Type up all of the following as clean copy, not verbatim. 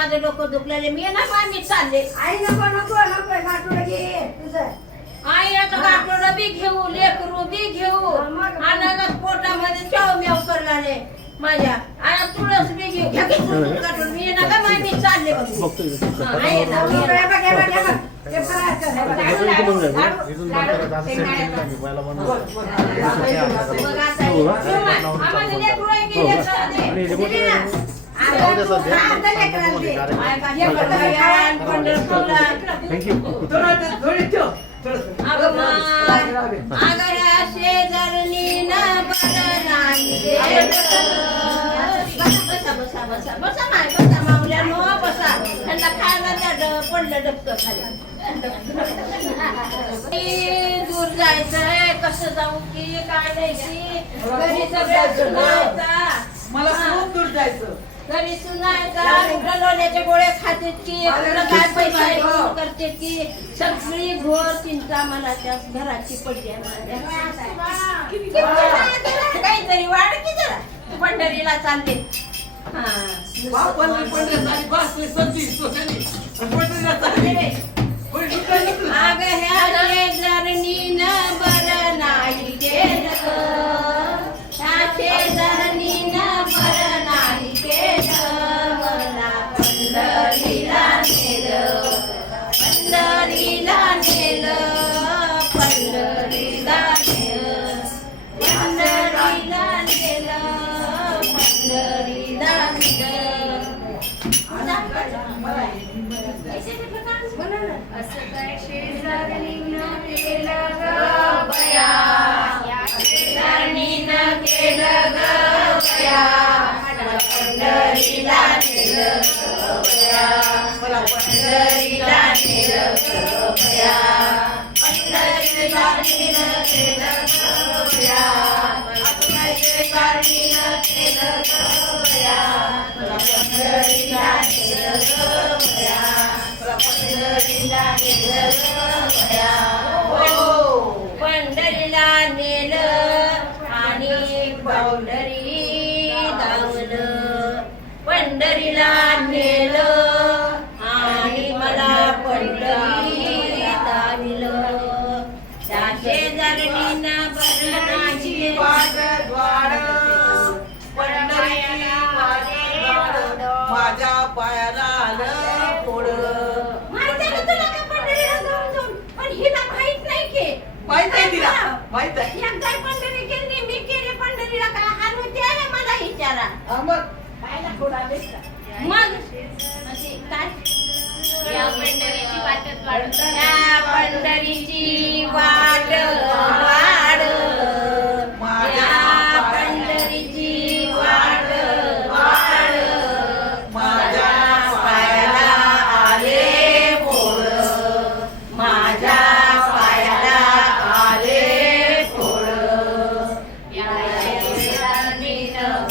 माझं डोकं दुखलेले मी ना मी चालले आई नको नको नको गाठोडं घे तुझं आई आता गाठोडं बी घेऊ लेकरू बी घेऊ आणि पोटामध्ये चव मेव करणारे माझ्या आणि तुळस बी घेऊ घ्या की गाठोड मी नका मी चालले बघ आई ना दूर जायचंय कसं जाऊ की काय द्यायची घरी सगळं मला खूप दूर जायचं घरी सुनायचा लोण्याचे गोळे खाते की काय पैसे करते की सगळी घोर चिंता मला त्या घराची पडली काहीतरी वाढ की जरा पंढरीला चालते अग ह्या शेजारणीन बरं नाही केलं ह्या शेजारणीन बरं नाही केलं मला पंढरीला नेलं पंढरीला नेलं पंढरीला नेलं पंढरीला नेलं पंढरीला नेलं असं काय शेजारणीनं केलं ग बया शेजारणीनं केलं ग बया पंढरीला नेलं ग बया मला पंढरीला नेलं ग बया पंढरीला नेलं केलं ग बया शेजारणीनं केलं ग बया मला पंढरीला नेलं ग बया पंढरीला नेलं पंढरीला नेलं आणि पावडरी धावलं पंढरीला नेलं आणि मला पंढरी धावलं त्या शेजारणींना बरं नाही माझ्या पायाला आलं फोड माहित आहे तिला माहित आहे एकदा पंढरी केली मी केली पंढरीला काय हाल होते मला विचारा मग मग काय या पंढरीची वाट वाढ या पंढरीची वाट वाढ माझ्या पायाला आले फोड माझ्या पायाला आले फोड या शेजारणीनं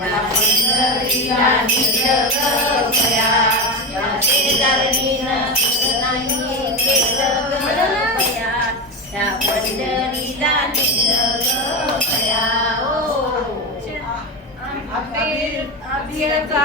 मला पंढरीला नेलं ग बया या शेजारणीनं नाही केलं ग बया त्या पंढरीला नेलं ग बया ओ अभियता